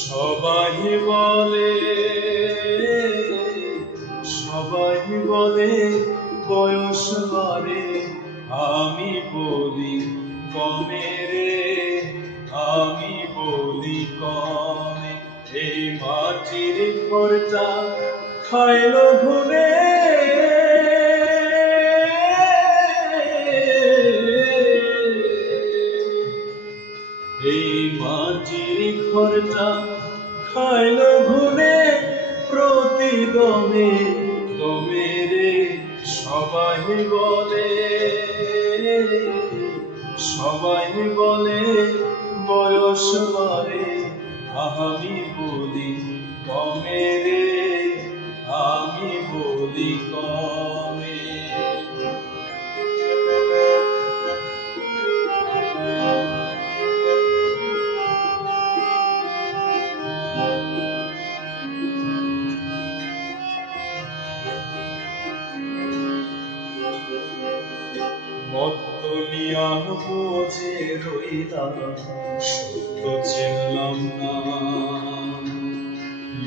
সবাই বলে সবাই বলে বয়স বাড়ে, আমি বলি কমে রে, আমি বলি কমে। এই মাটির ঘরটা খাইলো ঘুরে, এই মাটির ঘরটা খাইলো ঘুরে প্রতিদমে দমে রে। সবাই বলে সবাই বলে বয়স বাড়ে, আমি বলি কমে রে, আমি বলি কমে। মত্তনিয়া বোঝে রইলাম, সত্য চিনলাম না।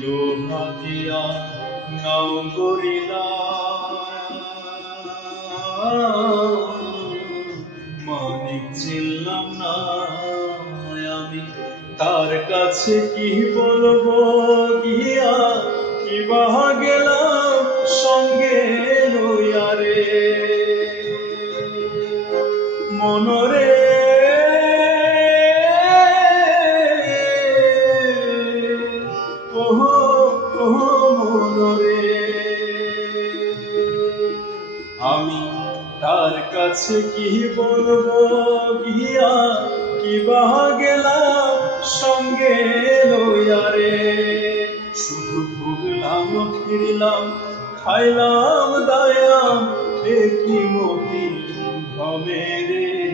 লোহা দিয়া নাও গড়িলাম, মানিক চিনলাম না আমি। তার কাছে কি বলবো গিয়া, কি বাহা গেলাম সঙ্গে লইয়া রে। মনরে ওহো ওহো মনরে, আমি তার কাছে কি বলবো গিয়া, কি বাহা গেলাম সঙ্গে লইয়া রে। শুধু ঘুরলাম ফিরলাম খাইলাম দায়াম, একই মতি ভবে রে।